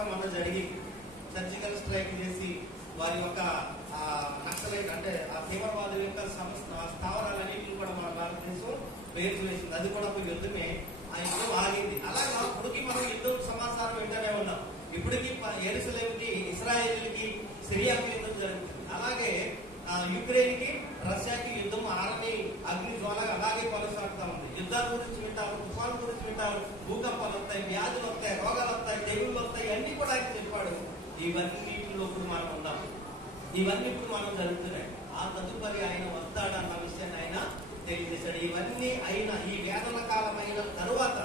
కూడా మనం జరిగింది. సర్జికల్ స్ట్రైక్ చేసి వారి యొక్క నక్సలైట్ అంటే ఆ తీవ్రవాదుల యొక్క స్థావరాలన్నింటినీ కూడా మన భారతదేశం పేరు వేసింది. అది కూడా ఒక యుద్ధమే. ఆ యుద్ధం ఆగింది. అలాగా ఇప్పటికీ మనం యుద్ధం సమాచారం వింటూనే ఉన్నాం. ఇప్పటికీ యెరూషలేముకి, ఇశ్రాయేలుకి, సిరియాకి యుద్ధం జరుగుతుంది. అలాగే యుక్రెయిన్ కి, రష్యాకి యుద్ధం ఆరని అగ్ని జ్వాల అలాగే కొనసాగుతా ఉంది. యుద్ధాల గురించి వింటారు, తుఫాను గురించి వింటారు, భూకంపాలు వస్తాయి, వ్యాధులు వస్తాయి, రోగాలు వస్తాయి, తెగుళ్ళు వస్తాయి, అన్ని కూడా ఆయన చెప్పాడు. ఇవన్నిటిలో ఇప్పుడు మనం ఉన్నాం. ఇవన్నీ ఇప్పుడు మనం జరుగుతున్నాయి. ఆ తదుపరి ఆయన వస్తాడన్న విషయాన్ని ఆయన తెలియజేశాడు. ఇవన్నీ అయిన ఈ వేదన కాలం అయిన తరువాత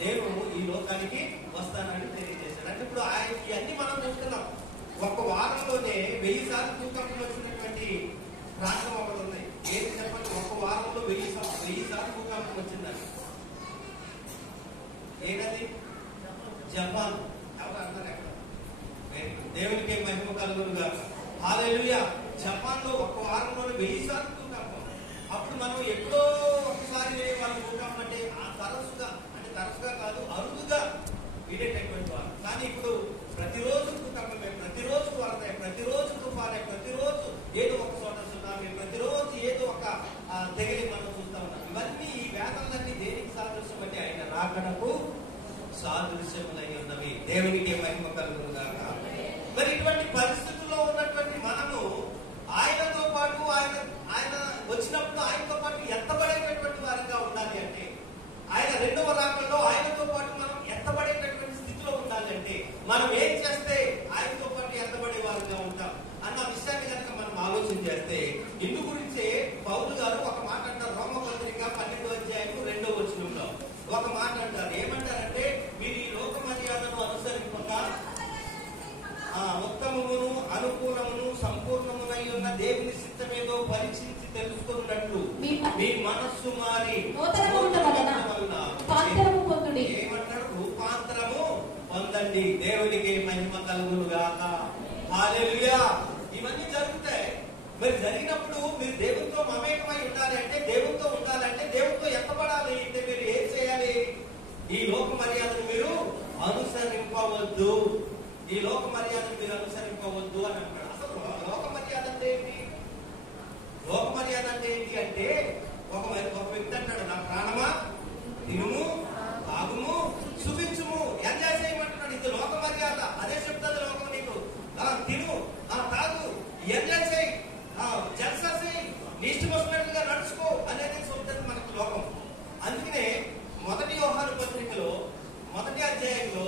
నేను ఈ లోకానికి వస్తానని తెలియజేశాడు. అంటే ఇప్పుడు ఆయన ఇవన్నీ మనం చూస్తున్నాం. ఒక వారంలోనే 1000 సార్లు భూకంపం వచ్చినటువంటి ప్రాంతం ఒకటి ఉంది. ఏది చెప్పండి? ఒక వారంలో 1000 సార్లు భూకంపం వచ్చిందండి. ఏదది? జపాన్. ఎవరు అన్నారు? ఎక్కడ? దేవునికి మహిమ కలుగునుగా. హల్లెలూయా. జపాన్ లో ఒక వారంలోనే 1000 సార్లు భూకంపం. అప్పుడు మనం ఎప్పుడో ఒకసారి వాళ్ళ భూకంపం అంటే తరచుగా కాదు, అరుదుగా వీడేటటువంటి వారు. కానీ ఇప్పుడు ప్రతిరోజు భూకంపమే, ప్రతిరోజు వరద, ప్రతిరోజు తుఫానే, ప్రతిరోజు ఏదో ఒక చోట సునామీ, ప్రతిరోజు ఏదో ఒక తెగిలి మనం చూస్తా ఉన్నాం. ఇవన్నీ ఈ వేదనలన్నీ దేనికి సాదృశ్యం అంటే ఆయన రాకడకు సాదృశ్యములై ఉన్నవి. దేవునికి మహిమ కలుగునుగాక. మరి ఇటువంటి పరిస్థితుల్లో ఉన్నటువంటి మనము ఆయనతో పాటు ఆయన వచ్చినప్పుడు ఆయనతో పాటు ఎత్తబడేటటువంటి వారిగా ఉండాలి. అంటే ఆయన రెండవ రాకడలో ఆయనతో పాటు మనం ఎత్తబడేటటువంటి స్థితిలో ఉండాలి. అంటే మనం ఏం చేస్తే ఆయనతో పాటు ఎత్తబడే వారిగా ఉంటాం అన్న విషయాన్ని కనుక మనం ఆలోచన చేస్తే, ఇందు గురించే పౌలు గారు ఒక మాట అంటారు. రోమపత్రిక 12వ అధ్యాయం 2వ వచనంలో ఒక మాట అంటారు. ఏమంటారంటే, మీరు ఈ లోక మర్యాదను అనుసరింపక ఉత్తమమును, అనుకూలమును, సంపూర్ణమునై ఉన్న దేవుని చిత్తమేదో పరీక్షించి తెలుసుకున్నట్లు మీ మనస్సు మారి ఏమంటారు? రూపాంతరము పొందండి. దేవునికి మహిమ కలుగునుగాక. హల్లెలూయా. ఇవన్నీ జరుగుతాయి. మరి జరిగినప్పుడు మీరు దేవునితో మమేకమై ఉండాలి. అంటే దేవునితో ఉండాలంటే దేవునితో ఎత్తబడాలి. అంటే మీరు ఏం చేయాలి? ఈ లోక మర్యాదను మీరు అనుసరింపవద్దు. ఈ లోక మర్యాదను మీరు అనుసరింపవద్దు అని అంటాడు. అసలు లోక మర్యాద అంటే ఏంటి? లోక మర్యాద అంటే ఏంటి అంటే, ఒక వ్యక్తి అంటాడు, నా ప్రాణమా తినుము, తాగుము, సుఖించుము, ఎంజాయ్ చేయమంటున్నాడు. ఇది లోక మర్యాద. అదే చెప్తుంది లోకం నీకు. తిను, తాగు, ఎంజాయ్ చేయి, జల్సా చేయి, నీ ఇష్టం వచ్చినట్లుగా నడుచుకో అనేది చెప్తుంది మనకు లోకం. అందుకనే 1 యోహాను పత్రికలో 1వ అధ్యాయంలో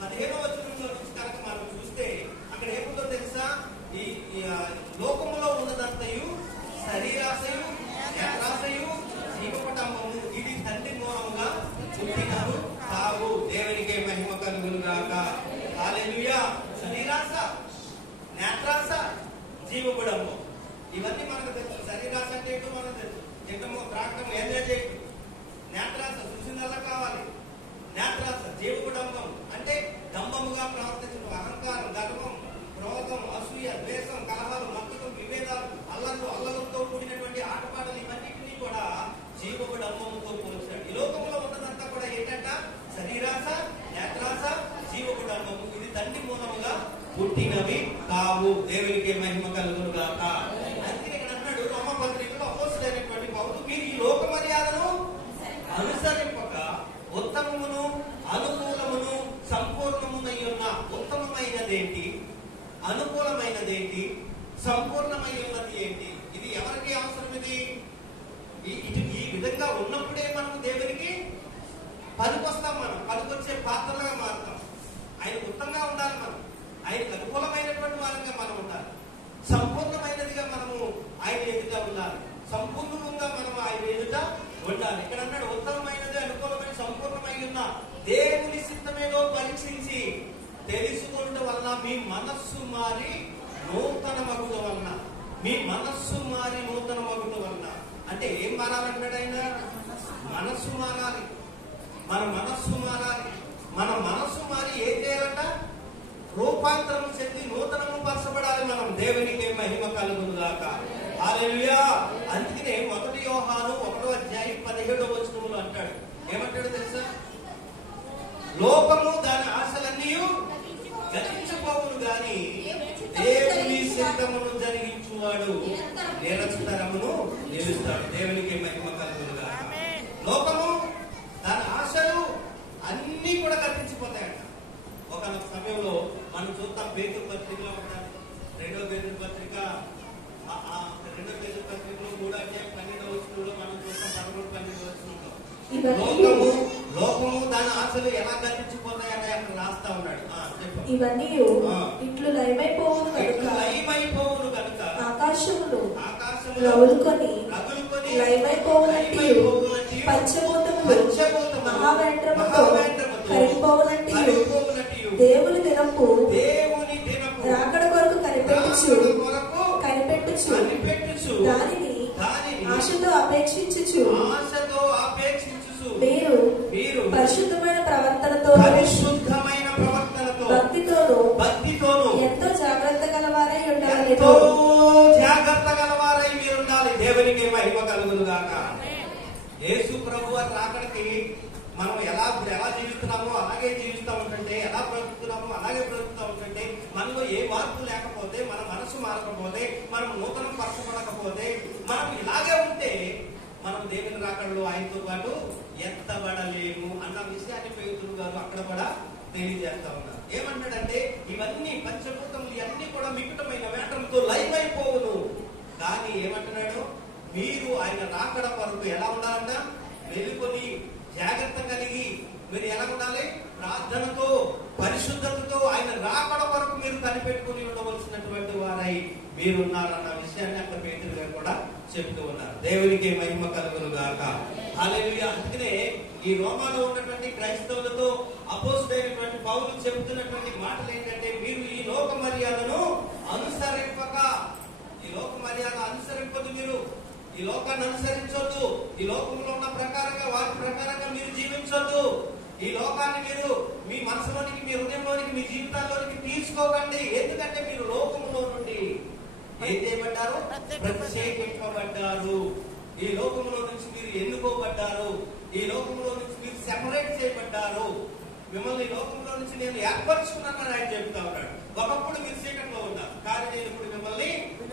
15వ వచనంలో నుంచి కనుక మనం చూస్తే అక్కడ ఏముందో తెలుసా? ఈ లోకములో ఉన్నదంతయు శరీరాశయు, నేత్రాశయు, జీవపటంబము ఇది తండ్రి మూలంగా పుట్టినవు కావు. దేవునికి మహిమ కలుగునుగాక. హల్లెలూయా. శరీరాశ, నేత్రాశ, జీవపటంబం ఇవన్నీ మనకు తెలుసు. శరీరాశ అంటే ఏంటో మనకు తెలుసు. తింటము, త్రాగటము, ఎంజాయ్ చేయటం. నేత్రాశ చూసిందల్లా కావాలి. నేత్రాశ, జీవపటంబం అంటే దంభముగా ప్రవర్తించడం, అహంకారం, గర్వం, క్రోధం, అసూయ, ద్వేషం, కలహాలు, మత్తకం, విభేదాలు, అల్లలతో కూడినటువంటి ఆటపాటలు ఇవన్నింటినీ కూడా జీవపటంబముతో పోల్చాడు. ఈ లోకంలో ఉన్నదంతా కూడా ఏంటంట? శరీరాశ, నేత్రాశ, జీవపటంబము ఇది తండ్రి మూలముగా పుట్టినవి కావు. దేవునికి మహిమ కలుగునుగాక. అందుకే ఇక్కడ అన్నాడు రోమపత్రికలో అపోస్తలుడైనటువంటి పౌలు, మీరు ఈ లోక మర్యాదను అనుసరింపక ఉత్తమమును, అనుకూలమును, సంపూర్ణమునై ఉన్న. ఉత్తమమైనదేంటి? అనుకూలమైనదేంటి? సంపూర్ణమై ఉన్నది ఏంటి? ఇది ఎవరికి అవసరం? ఇది ఈ విధంగా ఉన్నప్పుడే మనం దేవునికి పనికొస్తాం. మనం పనికొచ్చే పాత్రలుగా మారుతాం. ఆయన ఉత్తమంగా ఉండాలి. మనం ఆయనకు అనుకూలమైనటువంటి వారిగా మనం ఉండాలి. సంపూర్ణమైనదిగా మనము ఆయన ఎదుట ఉండాలి. సంపూర్ణంగా మనం ఆయన ఎదుట ఉండాలి. ఇక్కడ అన్నాడు, ఉత్తమమైనది, అనుకూలమైన, సంపూర్ణమై ఉన్న దేవుని చిత్తమేదో పరీక్షించి తెలుసుకుంట వలన మీ మనస్సు మారి నూతన మగుట వలన. మీ మనస్సు మారి నూతన మగుట వలన అంటే ఏం మారాలంటాడు ఆయన? మనస్సు మారాలి. మన మనస్సు మారాలి. మన మనస్సు మారి ఏం చేయాలంట? రూపాంతరం చెంది నూతనము పరచబడాలి మనం. దేవునికి మహిమ కలుగునుగాక. హల్లెలూయా. అందుకనే 1 యోహాను 1వ అధ్యాయం 17వ వచనంలో అంటాడు. ఏమంటాడు తెలుసా? లోకము దాని ఆశలన్నీ చిత్తమును జరిగించువాడు నిరంతరమును నిలుస్తాడు. దేవునికి మహిమ కలుగునుగా. లోకము దాని ఆశలు అన్ని కూడా కత్తించిపోతాయంట. ఒక సమయంలో మనం చూస్తాం, పేతురు పత్రికలో ఉంటారు, 2వ పేతురు పత్రిక 2వ పేతురు పత్రికలో 3వ అధ్యాయం 12వ వచనంలో మనం చూస్తాం, 11-12వ వచనంలో లోకము దాని ఆశలు ఎలా కత్తించిపోతాయని అక్కడ రాస్తా ఉన్నాడు. ఇవన్నీ ఇట్లు లయమైపోవును కనుక ఆకాశములు రగులుకొని లయమైపోవునట్టియు పంచభూతములు మహావేంద్రముతో కరిగిపోవునట్టియు దేవుని దినపు రాకడ కొరకు కనిపెట్టుచు దానిని ఆశతో అపేక్షించుచు మీరు పరిశుద్ధమైన ప్రవర్తనతో భక్తితోను ఎంతో జాగ్రత్త గలవారై ఉండాలి. దేవునికి మహిమ కలుగునుగాక. యేసు ప్రభు రాకడికి మనం ఎలా జీవిస్తున్నామో అలాగే జీవిస్తూ ఉంటుంటే, ఎలా బ్రతుకుతున్నామో అలాగే బ్రతుకుతూ ఉంటుంటే, మనలో ఏ మార్పు లేకపోతే, మన మనసు మారకపోతే, మనం నూతనం పరచబడకపోతే, మనం ఇలాగే ఉంటే మనం దేవుని రాకడలో ఆయనతో పాటు ఎత్తబడలేము అన్న విషయాన్ని పేతురు గారు అక్కడ కూడా తెలియజేస్తా ఉన్నారు. ఏమంటాడంటే, ఇవన్నీ పంచభూతములు ఇవన్నీ కూడా మికుటమైన వేటంతో లైవ్ అయిపోవును. కానీ ఏమంటున్నాడు, మీరు ఆయన రాకడ వరకు ఎలా ఉండాలంట? వెళ్ళుకొని జాగ్రత్త కలిగి మీరు ఎలా ఉండాలి? ప్రార్థనతో, పరిశుద్ధతతో ఆయన రాకడ వరకు మీరు కనిపెట్టుకుని ఉండవలసినటువంటి వారై మీరున్నారన్న విషయాన్ని అక్కడ పేతురు గారు కూడా చెప్తూ ఉన్నారు. దేవునికి మహిమ కలుగునుగాక. హల్లెలూయా. అందుకనే ఈ రోమాలో ఉన్నటువంటి క్రైస్తవులతో అపోస్తలుడైనటువంటి పౌలు చెబుతున్నటువంటి మాటలు ఏంటంటే, మీరు ఈ లోక మర్యాదను అనుసరింపక, ఈ లోక మర్యాద అనుసరింపదు, మీరు ఈ లోకాన్ని అనుసరించొద్దు, ఈ లోకంలో ఉన్న ప్రకారంగా వాటి ప్రకారంగా మీరు జీవించొద్దు, ఈ లోకాన్ని మీరు మీ మనసులోనికి, మీ హృదయంలోనికి, మీ జీవితాల్లోనికి తీసుకోకండి. ఎందుకంటే మీరు లోకంలో నుండి ఏం చేయబడ్డారు? ప్రత్యేకింపబడ్డారు. ఈ లోకంలో నుంచి మీరు ఎన్నుకోబడ్డారు. ఈ లోకంలో నుంచి మీరు సెపరేట్ చేయబడ్డారు. మిమ్మల్ని లోకంలో నుంచి నేను ఏర్పరచుకున్నానని ఆయన చెప్తా ఉన్నాడు. ఒకప్పుడు మీరు చీకట్లో ఉన్నారు, కానీ నేను ఇప్పుడు మిమ్మల్ని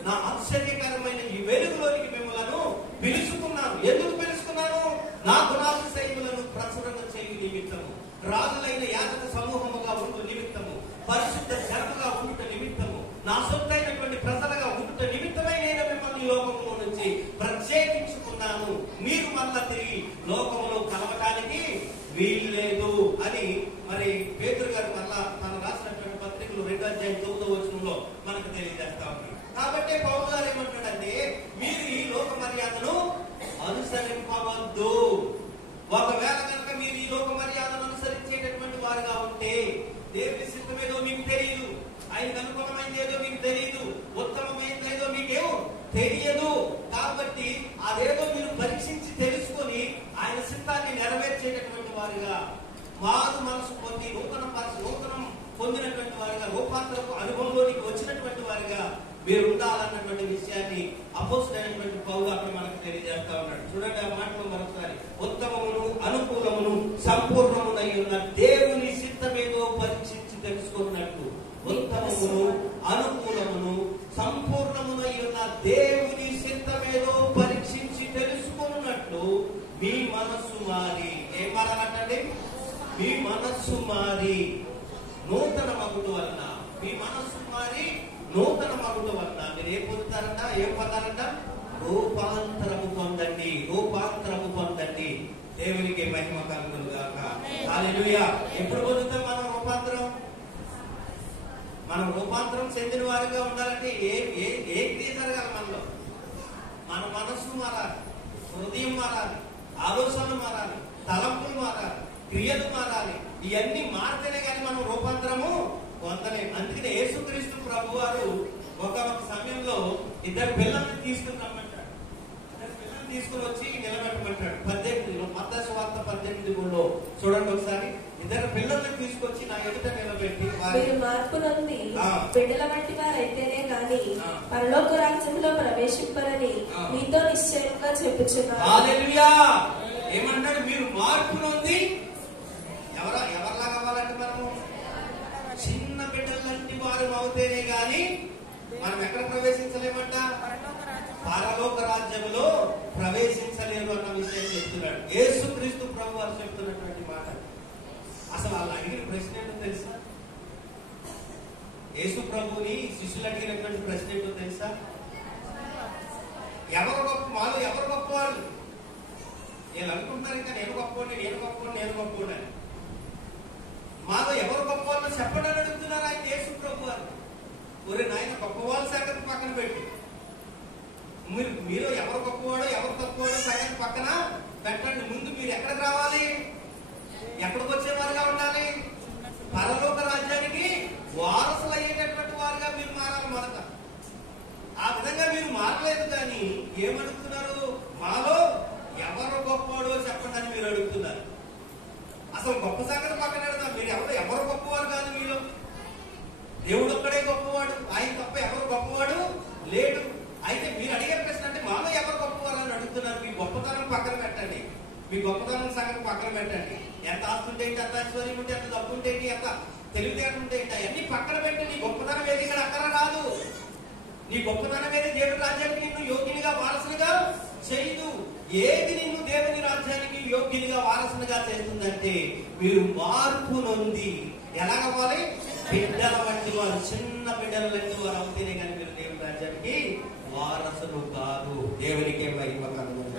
నా ఆశ్చర్యకరమైన ఈ వెలుగులోనికి మిమ్మల్ని పిలుచుకున్నాను. ఎందుకు పిలుచుకున్నాను? నా గుణాతిశయములను ప్రచురణ చేయు నిమిత్తము, రాజులైన యాజక సమూహముగా ఉండు నిమిత్తము, పరిశుద్ధ జనముగా ఉండుట నిమిత్తము, నా సొత్తైనటువంటి ప్రజలుగా ఉండుట నిమిత్తమై నేను మిమ్మల్ని లోకంలో నుంచి ప్రత్యేకించుకున్నాను. మీరు మళ్ళా తిరిగి లోకంలో కలవటానికి వీల్లేదు అని మరి పేతురు గారు మళ్ళా తను రాసినటువంటి పత్రికలు 2వ అధ్యాయం 9వ వచనంలో మనకు తెలియజేస్తా ఉన్నారు. కాబట్టి పౌలు గారు ఏమంటాడంటే, మీరు ఈ లోక మర్యాదను అనుసరింపవద్దు. ఒకవేళ కనుక మీరు ఈ లోక మర్యాదను అనుసరించేటటువంటి వారుగా ఉంటే, దేవుని సిద్ధమేదో మీకు తెలియదు, ఆయనకు అనుకూలమైనది ఏదో మీకు తెలియదు, ఉత్తమమైనది ఏదో మీకేమో తెలియదు. కాబట్టి అదేదో మీరు పరీక్షించి తెలుసుకొని ఆయన సిద్ధాన్ని నెరవేర్చేటటువంటి వారుగా, మారు మనసు పొంది నూతనం పొందినటువంటి వారుగా, రూపాంతరపు అనుభవంలోనికి వచ్చినటువంటి వారుగా మీరు ఉండాలన్నటువంటి విషయాన్ని అపోస్తలుడైనటువంటి పౌలు అక్కడ మనకు తెలియజేస్తా ఉన్నాడు. చూడండి ఆ మాటలు మరొకసారి. ఉత్తమమును అనుకూలమును సంపూర్ణమునై ఉన్న దేవుని సిద్ధమేదో పరీక్షించి తెలుసుకున్నట్టు, ఉత్తమమును అనుకూలమును సంపూర్ణమునై ఉన్న దేవుని సిద్ధమేదో పరీక్షించి తెలుసుకున్నట్లు మీ మనస్సు మారి, ఏం మారాలంటే మీ మనస్సు మారి నూతన మగుడు వలన, మీ మనస్సు మారి నూతన మగుడు వలన మీరు ఏం పొందుతారంట? ఏం పొందాలంట? రూపాంతరము పొందండి, రూపాంతరము పొందండి. దేవునికి మహిమ కలుగునుగాక. హల్లెలూయా. ఎప్పుడు పొందుతాం మనం రూపాంతరం? మనం రూపాంతరం చెందిన వారిగా ఉండాలంటే ఏ క్రియ జరగాలి మనలో? మన మనస్సు మారాలి, హృదయం మారాలి, ఆలోచనలు మారాలి, తలంపులు మారాలి, క్రియలు మారాలి. ఇవన్నీ మారితేనే కానీ మనం రూపాంతరము పొందలేము. అందుకనే యేసుక్రీస్తు ప్రభు వారు ఒక సమయంలో 2 పిల్లల్ని తీసుకుని రమ్మంటాడు. 2 పిల్లల్ని తీసుకుని వచ్చి నిలబెట్టమంటాడు. 18 మత్తయి సువార్త 18లో చూడండి ఒకసారి. 2 పిల్లల్ని తీసుకొచ్చి నా ఎదుట నిలబెట్టి, మీరు మార్పు నొంది బిడ్డల వంటి వారైతేనే గాని పరలోక రాజ్యంలో ప్రవేశింపరని మీతో నిశ్చయంగా చెప్పుచున్నాను. హల్లెలూయా. ఏమంటాడు? మీరు మార్పు నొంది ఎవరిలాగా అవ్వాలంటే మనము చిన్న బిడ్డల లాంటి వారు అవుతేనే గాని మనం ఎక్కడ ప్రవేశించలేమంట? పరలోక రాజ్యంలో ప్రవేశించలేరు అన్న విషయం చెప్తున్నాడు యేసుక్రీస్తు ప్రభు వారు చెప్తున్నటువంటి మాట. అసలు వాళ్ళు అడిగిన ప్రశ్న ఏంటో తెలుసా? యేసు ప్రభుని శిష్యులు అడిగినటువంటి ప్రశ్న ఏంటో తెలుసా? ఎవరు గొప్ప, మాలో ఎవరు గొప్పవాళ్ళు? నేను అనుకుంటున్నారు ఇంకా నేను గొప్పవాడిని, నేను గొప్పవాడిని, నేను గొప్పవాడిని. మాలో ఎవరు గొప్పవాళ్ళు చెప్పండి అని అడుగుతున్నారు ఆయన యేసు ప్రభు వారు. ఒరే నాయన, గొప్పవాళ్ళ సంగతి పక్కన పెట్టి మీరు ఎవరు గొప్పవాడో ఎవరు తక్కువవాడో సంగతి పక్కన పెట్టండి. ముందు మీరు ఎక్కడికి రావాలి? ఎక్కడికి వచ్చేవారుగా ఉండాలి? పరలోక రాజ్యానికి వారసులు అయ్యేటటువంటి వారుగా మీరు మారాలి మొదట. ఆ విధంగా మీరు మారలేదు. కానీ ఏమడుగుతున్నారు? మాలో ఎవరు గొప్పవాడో చెప్పండి అని మీరు అడుగుతున్నారు. అసలు గొప్ప సంగతి పక్కన పెడదాం. మీరు ఎవరు గొప్పవారు కాదు. మీలో దేవుడు ఒక్కడే గొప్పవాడు. ఆయన తప్ప ఎవరు గొప్పవాడు లేడు. అయితే మీరు అడిగే ప్రశ్న అంటే మాలో ఎవరు గొప్పవారు అని అడుగుతున్నారు. మీ గొప్పతనం పక్కన పెట్టండి. మీ గొప్పతనం సంగతి పక్కన పెట్టండి. ఎంత ఆస్తుంటే ఏంటి, ఎంత ఐశ్వర్యం ఉంటే, ఎంత డబ్బు ఉంటే ఏంటి, ఎంత తెలివితేటలు ఉంటే ఏంటి, అవన్నీ పక్కన పెట్టి నీ గొప్పతనం ఏది ఇక్కడ అక్కర రాదు. నీ గొప్పతనం ఏది దేవుని రాజ్యానికి నిన్ను యోగ్యునిగా వారసునిగా చేయదు. ఏది నిన్ను దేవుని రాజ్యానికి యోగ్యునిగా వారసునిగా చేస్తుందంటే మీరు మార్పు నొంది ఎలాగవ్వాలి? బిడ్డల వంటి వారు, చిన్న బిడ్డల వంటి వారు అవుతేనే కానీ మీరు దేవుని రాజ్యానికి వారసులు కాదు. దేవునికి మహిమ కలుగును.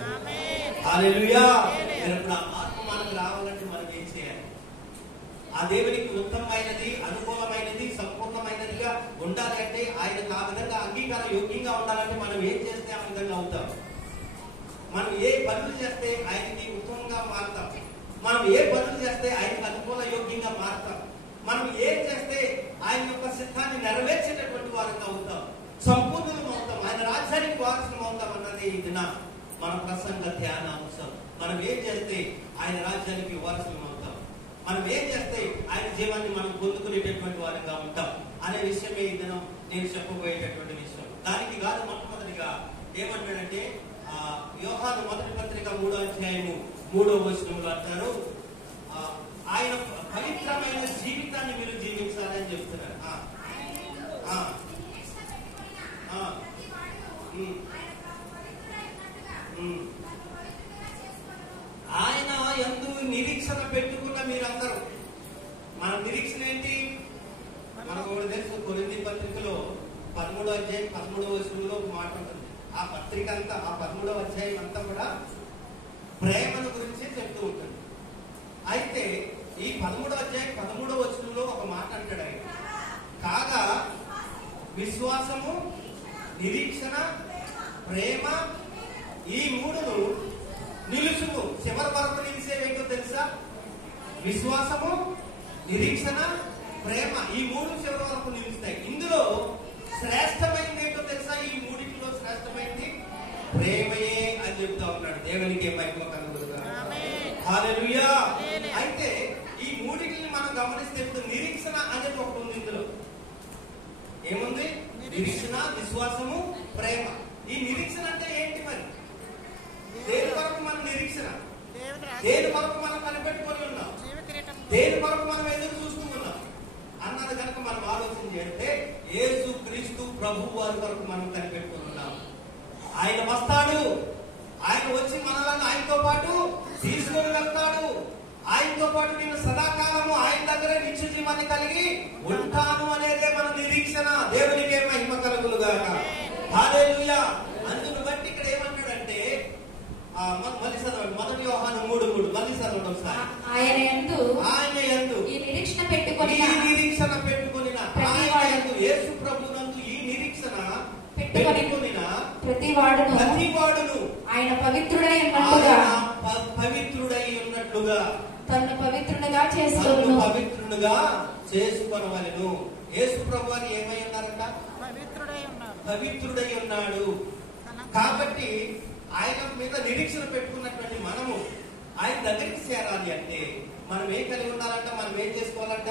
హల్లెలూయా. ఇప్పుడు ఆ మార్పు మనకు రావాలంటే మనం ఏం చేయాలి? ఆ దేవునికి ఉత్తమమైనది, అనుకూలమైనది, సంపూర్ణమైనదిగా ఉండాలి అంటే ఆయన ఆ విధంగా అంగీకార యోగ్యంగా ఉండాలంటే మనం ఏం చేస్తే ఆ విధంగా అవుతాం? మనం ఏ పనులు చేస్తే ఆయనకి ఉత్తమంగా మారుతాం? మనం ఏ పనులు చేస్తే ఆయనకు అనుకూల యోగ్యంగా మారుతాం? మనం ఏం చేస్తే ఆయన యొక్క సిద్ధాన్ని నెరవేర్చేటటువంటి వారంగా అవుతాం, సంపూర్ణం అవుతాం, ఆయన రాజ్యానికి వారసులం అవుతాం అన్నది ఇది మన ప్రసంగ ధ్యానాంశం. మనం ఏం చేస్తే ఆయన రాజ్యానికి వారసులం అవుతాం, మనం ఏం చేస్తే ఆయన జీవాన్ని మనం పొందుకునేటటువంటి వారంగా ఉంటాం అనే విషయమే ఈ దినం నేను చెప్పబోయేటటువంటి విషయం. దానికి కాదు మొట్టమొదటిగా ఏమంటాడంటే యోహాను మొదటి పత్రిక 3వ అధ్యాయము 3వ వచనంలో అంటారు, ఆయన పవిత్రమైన జీవితాన్ని మీరు జీవించాలని చెప్తున్నారు. ఆయన యందు నిరీక్షణ పెట్టుకున్న మీరందరూ, మన నిరీక్షణ ఏంటి? మనకు కూడా తెలుసు, కొరింథీ పత్రికలో 13వ అధ్యాయం 13వ వచనంలో ఒక మాట ఉంటుంది. ఆ పత్రిక అంతా, ఆ 13వ అధ్యాయం అంతా కూడా ప్రేమను గురించి చెప్తూ ఉంటుంది. అయితే ఈ 13వ అధ్యాయం 13వ వచనంలో ఒక మాట అంటాడు ఆయన, కాగా విశ్వాసము, నిరీక్షణ, ప్రేమ ఈ మూడును నిలుచుము. చివరి వరకు నిలిచేవేంటో తెలుసా? విశ్వాసము, నిరీక్షణ, ప్రేమ ఈ మూడు చివరి వరకు నిలుస్తాయి. ఇందులో శ్రేష్టమైనది ఏంటో తెలుసా? ఈ మూడింటిలో శ్రేష్టమైనది ప్రేమయే అని చెప్తా ఉన్నాడు. దేవునికి మహిమ కలుగునుగా. హల్లెలూయా. అయితే ఈ మూడింటిని మనం గమనిస్తే ఇప్పుడు నిరీక్షణ అనేది ఒకటి ఉంది. ఇందులో ఏముంది? నిరీక్షణ, విశ్వాసము, ప్రేమ. ఈ నిరీక్షణ అంటే ఏంటి మరి? దేని కొరకు మన నిరీక్షణ? దేని కొరకు మనం కనిపెట్టుకొని ఉన్నాం? దేని కొరకు మనం ఎదురు చూస్తున్నాం అన్నది కనుక మనం ఆలోచన చేస్తే యేసు క్రీస్తు ప్రభు వారి కొరకు మనం కనిపెట్టుకొని ఉన్నాం. ఆయన వస్తాడు, ఆయన వచ్చి మనల్ని ఆయనతో పాటు తీసుకొని వెళ్తాడు. ఆయనతో పాటు నేను సదాకాలము ఆయన దగ్గర నిత్య జీవాన్ని కలిగి ఉంటాను అనేదే మన నిరీక్షణ. దేవునికి మహిమ కలుగునుగాక. హల్లెలూయా. అందును బట్టి ఇక్కడ ఏమంటాడంటే మళ్ళీ చదవండి, మొదటి యోహాను 3:3 మళ్ళీ చదవండి ఒకసారి. ఆయన యందు ఈ నిరీక్షణ పెట్టుకొని యేసు ప్రభునందు ఈ నిరీక్షణ పెట్టుకొని ప్రతివాడును ఆయన పవిత్రుడై ఉన్నట్లుగా తన్ను పవిత్రునిగా చేసుకొనవలెను. యేసు ప్రభు అని ఏమై ఉన్నారంట? పవిత్రుడై ఉన్నాడు. కాబట్టి ఆయన మీద నిరీక్షణ పెట్టుకున్నటువంటి మనము ఆయన దగ్గరికి చేరాలి అంటే మనం ఏం కలిగి ఉండాలంట? మనం ఏం చేసుకోవాలంట?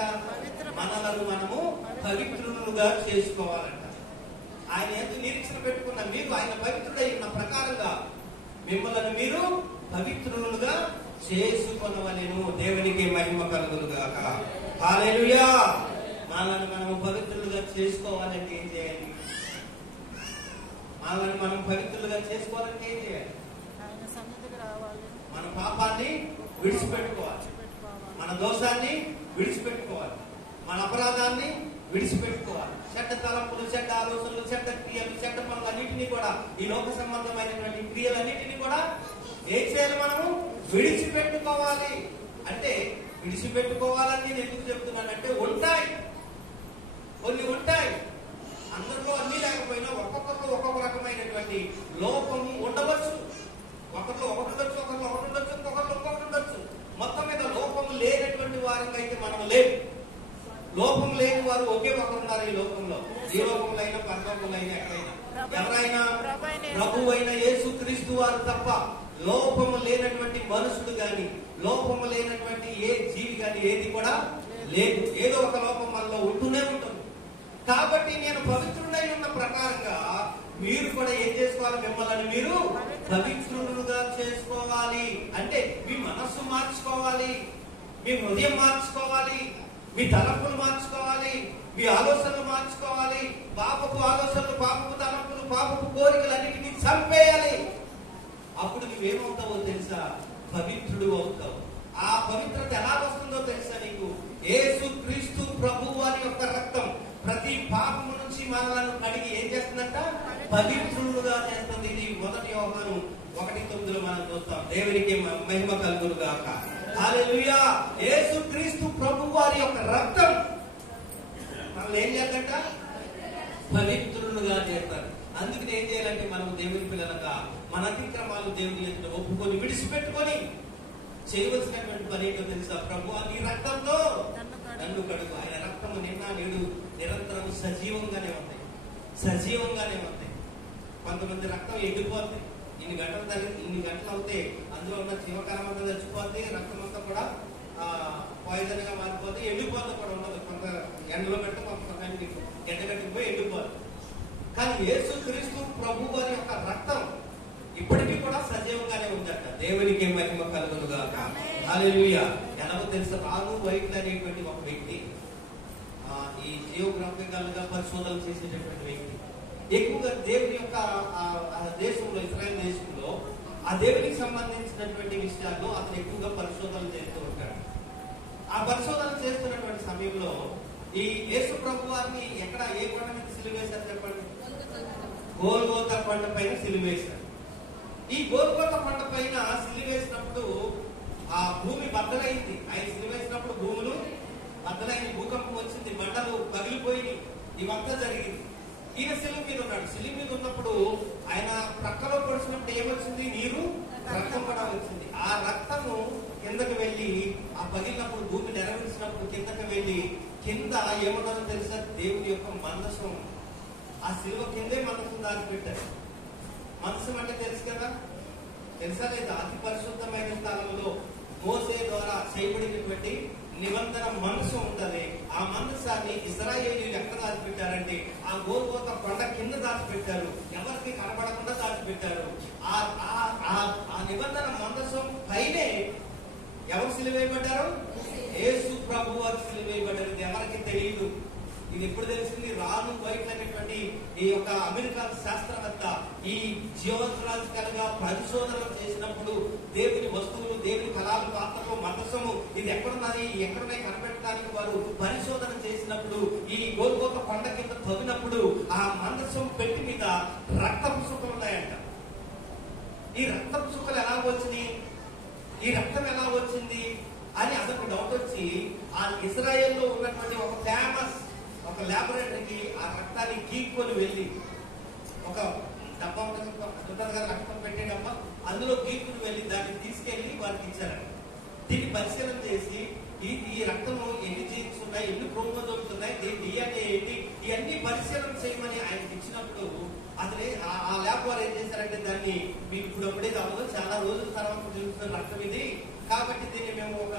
మనలను మనము పవిత్రులుగా చేసుకోవాలంట. ఆయన ఎంత నిరీక్షణ పెట్టుకున్న మీరు ఆయన పవిత్రుడై ఉన్న ప్రకారంగా మిమ్మల్ని మీరు పవిత్రులుగా చేసుకొనవలెను. దేవునికి మహిమ కలుగునుగాక. హల్లెలూయా. మనల్ని మనము పవిత్రులుగా చేసుకోవాలంటే ఏం చేయాలి? మనల్ని మనం పవిత్రులుగా చేసుకోవాలంటే ఏం చేయాలి? మన పాపాన్ని విడిచిపెట్టుకోవాలి, మన దోషాన్ని విడిచిపెట్టుకోవాలి, మన అపరాధాన్ని విడిచిపెట్టుకోవాలి. చెడ్డ తలంపులు, చెడ్డ ఆలోచనలు, చెడ్డ క్రియలు, చెడ్డ పనులు అన్నింటినీ కూడా, ఈ లోక సంబంధమైనటువంటి క్రియలన్నింటినీ కూడా ఏం చేయాలి? మనము విడిచిపెట్టుకోవాలి. అంటే విడిచిపెట్టుకోవాలని నేను ఎందుకు చెప్తున్నానంటే, ఉంటాయి, కొన్ని ఉంటాయి. అందరిలో అన్ని లేకపోయినా ఒక్కొక్కరిలో ఒక్కొక్క రకమైనటువంటి లోపము ఉండవచ్చు. ఒకరిలో ఒకటి ఉండొచ్చు, ఒకరిలో ఒకటి ఉండొచ్చు, ఇంకొకరిలో ఇంకొకటి ఉండొచ్చు. మొత్తం మీద లోపము లేనటువంటి వారికి అయితే మనం లేదు. లోపం లేని వారు ఒకే ఒకరు ఉన్నారు ఈ లోకంలో. ఈ లోకంలో అయినా, పరలోకంలో అయినా, ఎక్కడైనా, ఎవరైనా ప్రభువు అయిన యేసుక్రీస్తు వారు తప్ప లోపము లేనటువంటి మనుషుడు గాని, లోపము లేనటువంటి ఏ జీవి గాని ఏది కూడా లేదు. ఏదో ఒక లోపం మనలో ఉంటూనే ఉంటుంది. కాబట్టి నేను పవిత్రుడై ఉన్న ప్రకారంగా మీరు కూడా ఏం చేసుకోవాలి? మిమ్మల్ని మీరు పవిత్రులుగా చేసుకోవాలి. అంటే మీ మనస్సు మార్చుకోవాలి, మీ హృదయం మార్చుకోవాలి, మీ తలంపులు మార్చుకోవాలి, మీ ఆలోచనలు మార్చుకోవాలి. పాపపు ఆలోచనలు, పాపపు తలంపులు, పాపపు కోరికలన్నిటినీ చంపేయాలి. అప్పుడు నువ్వేమవుతావో తెలుసా? పవిత్రుడు అవుతావు. ఆ పవిత్రత ఎలా వస్తుందో తెలుసా నీకు? యేసుక్రీస్తు ప్రభువు వారి యొక్క రక్తం ప్రతి పాపము నుంచి మనలను కడిగి ఏం చేస్తుందంట? పవిత్రులుగా చేస్తుంది. ఇది 1 యోహాను 1:9 మనం చూస్తాం. దేవునికి మహిమ కలుగును గాక. హల్లెలూయా. యేసుక్రీస్తు ప్రభువు వారి యొక్క రక్తం మనల్ని ఏం చేద్దంట? పవిత్రులుగా చేస్తారు. అందుకని ఏం చేయాలంటే, మనం దేవుని పిల్లలుగా మన అతిక్రమాలు దేవుని ఎదుట ఒప్పుకొని విడిచిపెట్టుకొని చేయవలసినటువంటి పని ఏంటో తెలుసా? ప్రభువా నీ రక్తంలో నన్ను కడుగు. ఆయన రక్తము నిన్న నేడు నిరంతరం సజీవంగానే ఉంది, సజీవంగానే ఉంది. కొంతమంది రక్తం ఎండిపోతుంది. ఇన్ని గంటలు అవుతే అందులో ఉన్న జీవకాలం అంతా చచ్చిపోతే, రక్తం అంతా కూడా పాయిజన్ గా మారిపోతే, ఎండిపోతే కూడా ఉండదు. కొంత ఎండలో పెట్టి కొంత ఎండగట్టిపోయి ఎండిపోతుంది. కానీ యేసుక్రీస్తు ప్రభు వారి యొక్క రక్తం ఇప్పటికీ కూడా సజీవంగానే ఉందట. దేవునికి మహిమ కలుగును గాక. హల్లెలూయా. ఎలాగో తెలుసు, రాను వైట్ అనేటువంటి ఒక వ్యక్తి, ఈ జియోగ్రాఫికల్ గా పరిశోధనలు చేసేటటువంటి వ్యక్తి, ఎక్కువగా దేవుని యొక్క దేశంలో, ఇశ్రాయేల్ దేశంలో ఆ దేవునికి సంబంధించినటువంటి విషయాల్లో అతను ఎక్కువగా పరిశోధనలు చేస్తూ ఉంటాడు. ఆ పరిశోధన చేస్తున్నటువంటి సమయంలో ఈ యేసు ప్రభు వారిని ఎక్కడ, ఏ కొండ మీద సిలువేశారు చెప్పండి? గోల్గోతా కొండ పైన సిలువేశారు. ఈ గోల్గోతా కొండ పైన సిలువేసినప్పుడు ఆ భూమి బద్దలైంది. ఆయన సిలువేసినప్పుడు భూములు బద్దలైంది, భూకంపం వచ్చింది, మంటలు పగిలిపోయి ఇవంతా జరిగింది. ఈయన సిలువ మీద ఉన్నాడు. సిలువ మీద ఉన్నప్పుడు ఆయన ప్రక్కలో పొడిచినప్పుడు ఏమొచ్చింది? నీరు, రక్తం కూడా వచ్చింది. ఆ రక్తము కిందకి వెళ్ళి, ఆ పగిలినప్పుడు భూమి నెరవేర్చినప్పుడు కిందకి వెళ్ళి, కింద ఏమన్నారో తెలుసా? దేవుని యొక్క మందసం. ఆ సిలువ కిందే మందసం దాచిపెట్టారు. మందసం అంటే తెలుసు కదా, తెలుసా లేదా? అతి పరిశుద్ధమైన స్థలంలో మోసే ద్వారా చేయబడినటువంటి నిబంధన మనసు ఉంటది. ఆ మనసాన్ని ఇశ్రాయేలీయులు ఎక్కడ దాచిపెట్టారంటే, ఆ గోల్గోతా కొండ కింద దాచిపెట్టారు. ఎవరికి కనబడకుండా దాచిపెట్టారు. ఆ నిబంధన మనసం పైనే ఎవరు సిలువేయబడ్డారు? యేసు ప్రభు వారు సిలువేయబడ్డారు. ఇది ఎవరికి తెలియదు. ఇది ఎప్పుడు తెలిసింది? రాను వైట్ అనేటువంటి ఈ యొక్క అమెరికా శాస్త్రవేత్త ఈ జియోలాజికల్ గా పరిశోధన చేసినప్పుడు, దేవుని వస్తువులు, దేవుని కళాలు, పాత్రలు, మందసము ఇది ఎక్కడున్నది, ఎక్కడున్నాయి కనిపెట్టడానికి వారు పరిశోధన చేసినప్పుడు, ఈ గోల్గోతా కొండ కింద తవ్వినప్పుడు ఆ మందసం పెట్టి మీద రక్తపు చుక్కలు ఉన్నాయంట. ఈ రక్తపు చుక్కలు ఎలా వచ్చినాయి, ఈ రక్తం ఎలా వచ్చింది అని అతనికి డౌట్ వచ్చి, ఆ ఇజ్రాయెల్లో ఉన్నటువంటి ఒక ఫేమస్ ఒక ల్యాబొరేటరీకి ఆ రక్తాన్ని గీక్కొని వెళ్ళి, ఒక డబ్బా ఉంటుంది కదా రక్తం పెట్టే డబ్బా, అందులో గీక్కుని వెళ్ళి దాన్ని తీసుకెళ్లి వారికి ఇచ్చారంట. దీన్ని పరిశీలన చేసి ఈ రక్తము ఎన్ని జీన్స్ ఉన్నాయి, ఎన్ని క్రోమోజోమ్స్ ఉన్నాయి, దీని డిఎన్ఏ ఏంటి, ఇవన్నీ పరిశీలన చేయమని ఆయనకి ఇచ్చినప్పుడు అతనే ఆ ల్యాబ్ వారు ఏం చేశారంటే, దాన్ని మీకు ఇప్పుడు అప్పుడే కాదు, చాలా రోజుల తర్వాత చూస్తున్న రక్తం ఇది, కాబట్టి దీన్ని మేము ఒక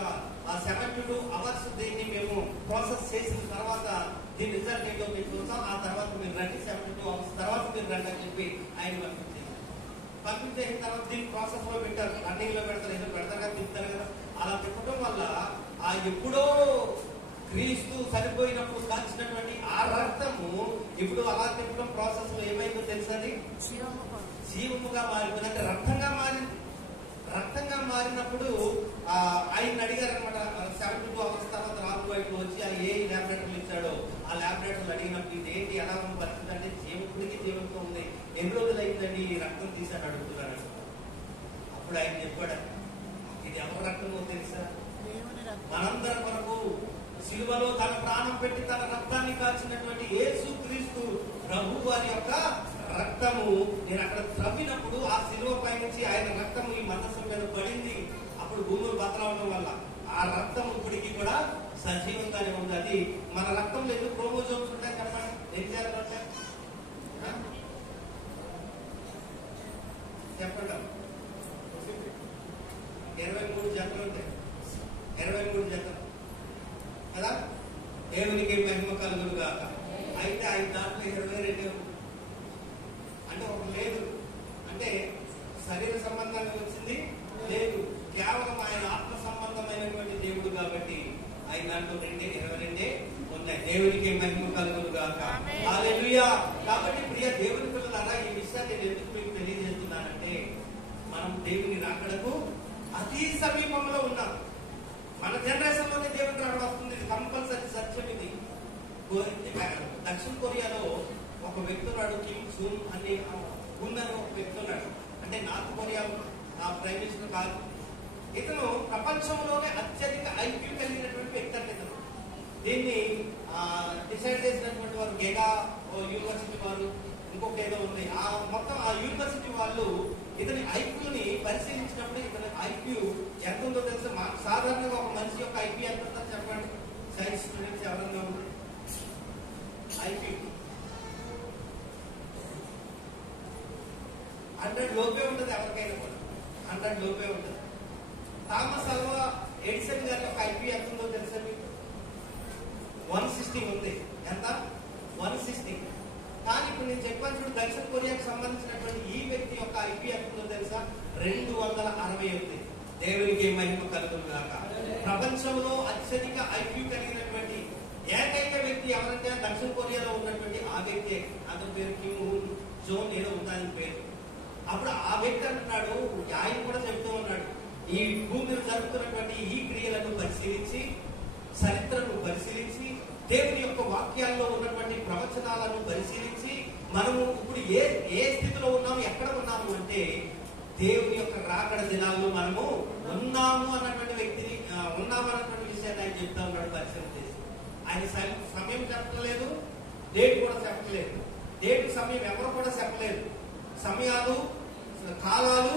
72 hours దీన్ని మేము ప్రాసెస్ చేసిన తర్వాత దీని రిజల్ట్ ఏంటో మీకు చూస్తాం, ఆ తర్వాత మీరు రండి, 72 hours తర్వాత మీరు రండి అని చెప్పి ఆయన పంపించేసిన తర్వాత దీన్ని ప్రాసెస్ లో పెట్టారు. రన్నింగ్ లో పెడతారు, ఏదో పెడతారు కదా, తిప్పుతారు కదా. అలా తిప్పడం వల్ల ఆ ఎప్పుడో క్రీస్తు చనిపోయినప్పుడు కాల్చినటువంటి ఆ రక్తము ఇప్పుడు అలా తిప్పడం ప్రాసెస్ లో ఏమైందో తెలుసా? జీవముగా మారిపోయింది, అంటే రక్తంగా మారింది. రక్తంగా మారినప్పుడు ఆయన అడిగారు అనమాట. 72 అవర్స్ తర్వాత రాజు బయట వచ్చి ఆ ఏ ల్యాబొరేటరీలు ఇచ్చాడో ఆ ల్యాబొరేటరీలు అడిగినప్పుడు ఇది ఏంటి, ఎలా ఉంది పరిస్థితి అంటే జీవకుడికి జీవంతో ఉంది, ఎన్ని రోజులు అయిందండి ఈ రక్తం తీసాడు అడుగుతున్నాడు. అప్పుడు ఆయన చెప్పాడు, ఇది ఎవరి రక్తమో తెలుసా? మనందరి కొరకు సిలువలో తన ప్రాణం పెట్టి తన రక్తాన్ని కాల్చినటువంటి యేసు క్రీస్తు ప్రభు వారి యొక్క రక్తము నేను అక్కడ త్రవ్వినప్పుడు ఆ సిలువ పై నుంచి ఆయన రక్తము ఈ మందసం మీద పడింది. అప్పుడు భూములు బదలవడం వల్ల ఆ రక్తం ఇప్పటికీ కూడా సజీవంగానే ఉంది. అది మన రక్తంలో ఎందుకు క్రోమోజోమ్స్ ఉంటాయి చెప్పండి, ఏం చేయాలంటే చెప్పండి. 23 జతలు ఉంటాయి, 23 జతలు కదా. దేవునికి మహిమ కలుగును గాక. అయితే 5 దాంట్లో 22 అంటే ఒక లేదు, అంటే శరీర సంబంధానికి వచ్చింది లేదు, కేవలం ఆయన ఆత్మ సంబంధమైనటువంటి దేవుడు కాబట్టి 5 దాంట్లో 22 ఉన్నాయి. దేవునికి మహిమ కలుగును గాక. హల్లెలూయా. కాబట్టి ప్రియ దేవుని పిల్లలారా, ఈ విషయాన్ని నేను ఎందుకు మీకు తెలియజేస్తున్నానంటే మనం దేవుని రాకడకు అతి సమీపంలో ఉన్నాం. మన జనరేషన్ లోనే దేవుని రాకడ వస్తుంది, ఇది కంపల్సరీ సత్యం. ఇది దక్షిణ కొరియాలో ఒక వ్యక్తి ఉన్నాడు, కిమ్ సూన్ అని ఉన్న ఒక వ్యక్తి ఉన్నాడు. అంటే నార్త్ కొరియా ప్రైమ్ మినిస్టర్ కాదు. ఇతను ప్రపంచంలోనే అత్యధిక ఐక్యూ కలిగినటువంటి వ్యక్తి అంటే ఇతను. దీన్ని డిసైడ్ చేసినటువంటి వారు గెగా యూనివర్సిటీ వాళ్ళు, ఇంకొక ఏదో ఉంది. ఆ మొత్తం ఆ యూనివర్సిటీ వాళ్ళు ఇతని ఐక్యూని పరిశీలించినప్పుడు ఇతని ఐక్యూ ఎంత ఉందో తెలుసు. సాధారణంగా ఒక మనిషి యొక్క ఐక్యూ ఎంత ఉందో చెప్పండి, సైన్స్ స్టూడెంట్స్ ఎవరైనా ఉంది ఐక్యూ 100 లోపే ఉంటుంది, ఎవరికైనా కూడా 100 లోపే ఉంటుంది. థామస్ అల్వా ఎడిసన్ గారి యొక్క ఐక్యూ ఎంత ఉందో తెలుసా మీకు? 160 ఉంది. ఎంత? 160. కానీ ఇప్పుడు నేను చెప్పాను చూడు, దక్షిణ కొరియాకు సంబంధించినటువంటి ఈ వ్యక్తి యొక్క ఐక్యూ ఎంత ఉందో తెలుసా? 260 ఉంది. దేవునికి మహిమ కలుగును గాక. ప్రపంచంలో అత్యధిక ఐక్యూ కలిగినటువంటి ఏకైక వ్యక్తి ఎవరంటే దక్షిణ కొరియాలో ఉన్నటువంటి ఆ వ్యక్తి. అతని పేరు కిమ్ జోన్ ఏదో ఉంటుంది పేరు. అప్పుడు ఆ వ్యక్తి అంటున్నాడు, ఆయన కూడా చెప్తూ ఉన్నాడు, ఈ భూమిలో జరుగుతున్నటువంటి ఈ క్రియలను పరిశీలించి, చరిత్రను పరిశీలించి, దేవుని యొక్క వాక్యాల్లో ఉన్నటువంటి ప్రవచనాలను పరిశీలించి మనము ఇప్పుడు ఏ స్థితిలో ఉన్నాము, ఎక్కడ ఉన్నాము అంటే దేవుని యొక్క రాకడ దినాల్లో మనము ఉన్నాము అన్నటువంటి వ్యక్తిని ఉన్నాము అన్నటువంటి విషయాన్ని ఆయన చెప్తా ఉన్నాడు. పరిశీలన చేసి ఆయన సమయం చెప్పలేదు, డేట్ కూడా చెప్పలేదు. డేట్ సమయం ఎవరు కూడా చెప్పలేదు. సమయాలు కాలాలు